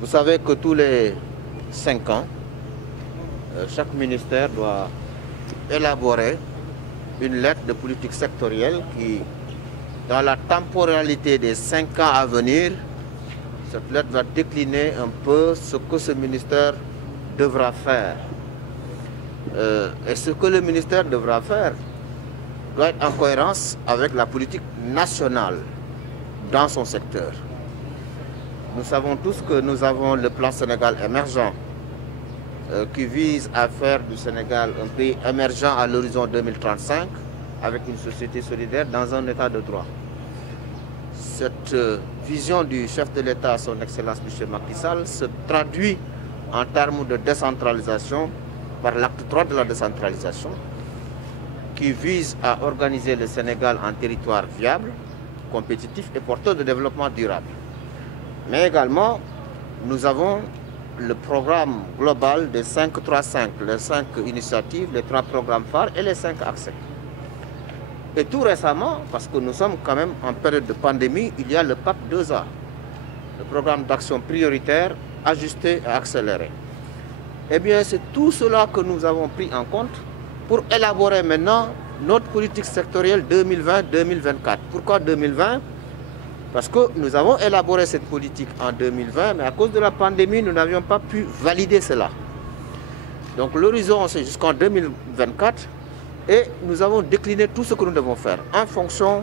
Vous savez que tous les 5 ans, chaque ministère doit élaborer une lettre de politique sectorielle qui, dans la temporalité des 5 ans à venir, cette lettre va décliner un peu ce que ce ministère devra faire. Et ce que le ministère devra faire doit être en cohérence avec la politique nationale dans son secteur. Nous savons tous que nous avons le plan Sénégal émergent qui vise à faire du Sénégal un pays émergent à l'horizon 2035 avec une société solidaire dans un état de droit. Cette vision du chef de l'État, son Excellence M. Macky Sall, se traduit en termes de décentralisation par l'acte 3 de la décentralisation qui vise à organiser le Sénégal en territoire viable, compétitif et porteur de développement durable. Mais également, nous avons le programme global des 5-3-5, les 5 initiatives, les 3 programmes phares et les 5 accès. Et tout récemment, parce que nous sommes quand même en période de pandémie, il y a le PAP 2A, le programme d'action prioritaire ajusté et accéléré. Eh bien, c'est tout cela que nous avons pris en compte pour élaborer maintenant notre politique sectorielle 2020-2024. Pourquoi 2020? Parce que nous avons élaboré cette politique en 2020, mais à cause de la pandémie, nous n'avions pas pu valider cela. Donc l'horizon, c'est jusqu'en 2024, et nous avons décliné tout ce que nous devons faire en fonction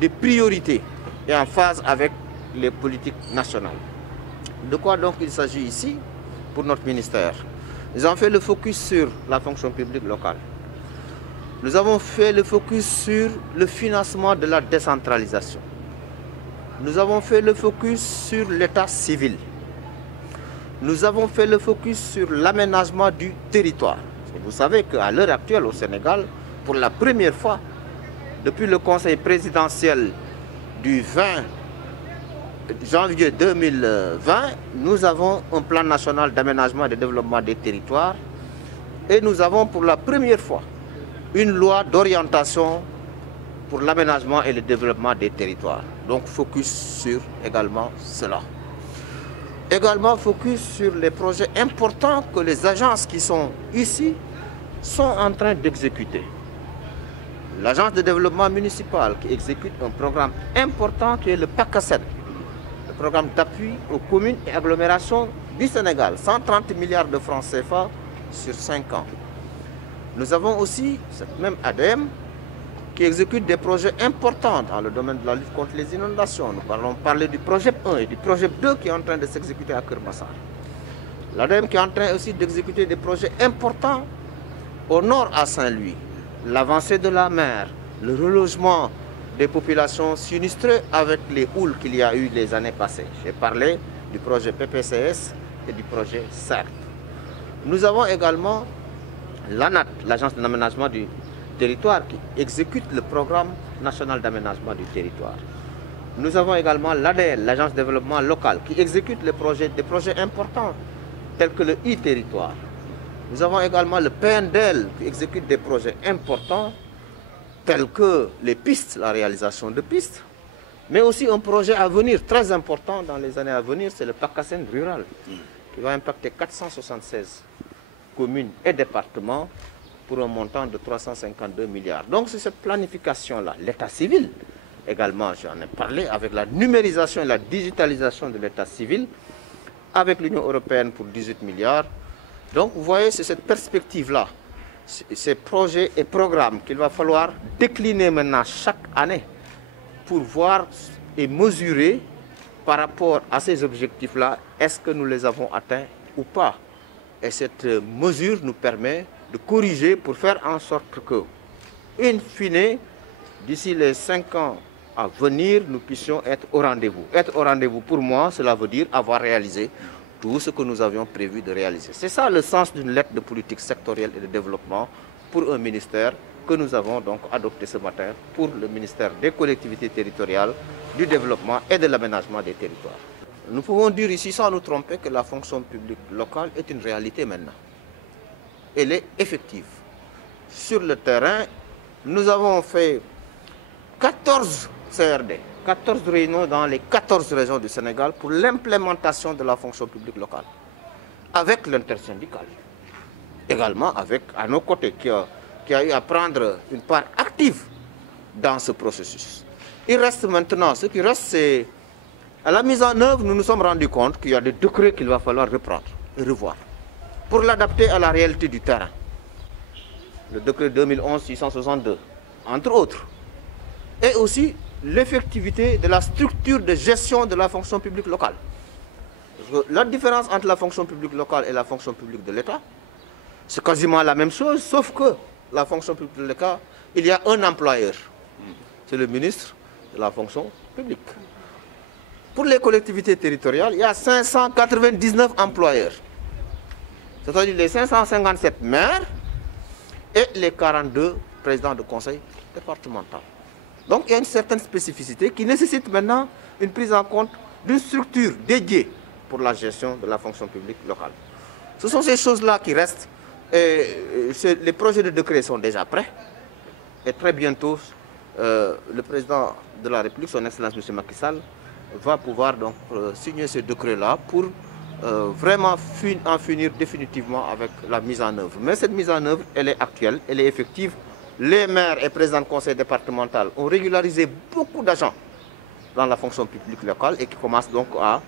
des priorités et en phase avec les politiques nationales. De quoi donc il s'agit ici pour notre ministère? Nous avons fait le focus sur la fonction publique locale. Nous avons fait le focus sur le financement de la décentralisation. Nous avons fait le focus sur l'état civil. Nous avons fait le focus sur l'aménagement du territoire. Et vous savez qu'à l'heure actuelle au Sénégal, pour la première fois, depuis le conseil présidentiel du 20 janvier 2020, nous avons un plan national d'aménagement et de développement des territoires. Et nous avons pour la première fois une loi d'orientation pour l'aménagement et le développement des territoires. Donc focus sur également cela. Également focus sur les projets importants que les agences qui sont ici sont en train d'exécuter. L'agence de développement municipal qui exécute un programme important qui est le PACASEN, le programme d'appui aux communes et agglomérations du Sénégal, 130 milliards de francs CFA sur 5 ans. Nous avons aussi cette même ADM qui exécute des projets importants dans le domaine de la lutte contre les inondations. Nous allons parler du projet 1 et du projet 2 qui est en train de s'exécuter à Keur-Massar. L'ADEME qui est en train aussi d'exécuter des projets importants au nord à Saint-Louis. L'avancée de la mer, le relogement des populations sinistrées avec les houles qu'il y a eu les années passées. J'ai parlé du projet PPCS et du projet CERP. Nous avons également l'ANAT, l'Agence d'aménagement du territoire, qui exécute le programme national d'aménagement du territoire. Nous avons également l'ADL, l'Agence de développement local, qui exécute des projets importants tels que le e-territoire. Nous avons également le PNDL qui exécute des projets importants tels que les pistes, la réalisation de pistes, mais aussi un projet à venir très important dans les années à venir, c'est le PACASEN rural qui va impacter 476 communes et départements pour un montant de 352 milliards. Donc c'est cette planification-là, l'état civil également, j'en ai parlé, avec la numérisation et la digitalisation de l'état civil, avec l'Union européenne pour 18 milliards. Donc vous voyez, c'est cette perspective-là, ces projets et programmes qu'il va falloir décliner maintenant chaque année pour voir et mesurer par rapport à ces objectifs-là, est-ce que nous les avons atteints ou pas. Et cette mesure nous permet de corriger pour faire en sorte que, in fine, d'ici les 5 ans à venir, nous puissions être au rendez-vous. Être au rendez-vous, pour moi, cela veut dire avoir réalisé tout ce que nous avions prévu de réaliser. C'est ça le sens d'une lettre de politique sectorielle et de développement pour un ministère que nous avons donc adopté ce matin pour le ministère des collectivités territoriales, du développement et de l'aménagement des territoires. Nous pouvons dire ici sans nous tromper que la fonction publique locale est une réalité maintenant. Elle est effective. Sur le terrain, nous avons fait 14 CRD, 14 réunions dans les 14 régions du Sénégal pour l'implémentation de la fonction publique locale, avec l'intersyndicale. Également avec, à nos côtés, qui a eu à prendre une part active dans ce processus. Il reste maintenant, ce qui reste, c'est à la mise en œuvre, nous nous sommes rendus compte qu'il y a des décrets qu'il va falloir reprendre et revoir pour l'adapter à la réalité du terrain. Le décret 2011-662, entre autres. Et aussi l'effectivité de la structure de gestion de la fonction publique locale. Parce que la différence entre la fonction publique locale et la fonction publique de l'État, c'est quasiment la même chose, sauf que la fonction publique de l'État, il y a un employeur. C'est le ministre de la fonction publique. Pour les collectivités territoriales, il y a 599 employeurs. C'est-à-dire les 557 maires et les 42 présidents de conseil départemental. Donc il y a une certaine spécificité qui nécessite maintenant une prise en compte d'une structure dédiée pour la gestion de la fonction publique locale. Ce sont ces choses-là qui restent. Et les projets de décret sont déjà prêts. Et très bientôt, le président de la République, son Excellence M. Macky Sall, va pouvoir donc signer ce décret-là pour vraiment en finir définitivement avec la mise en œuvre. Mais cette mise en œuvre, elle est actuelle, elle est effective. Les maires et présidents de conseil départemental ont régularisé beaucoup d'agents dans la fonction publique locale et qui commencent donc à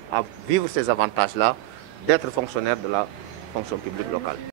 vivre ces avantages-là d'être fonctionnaires de la fonction publique locale.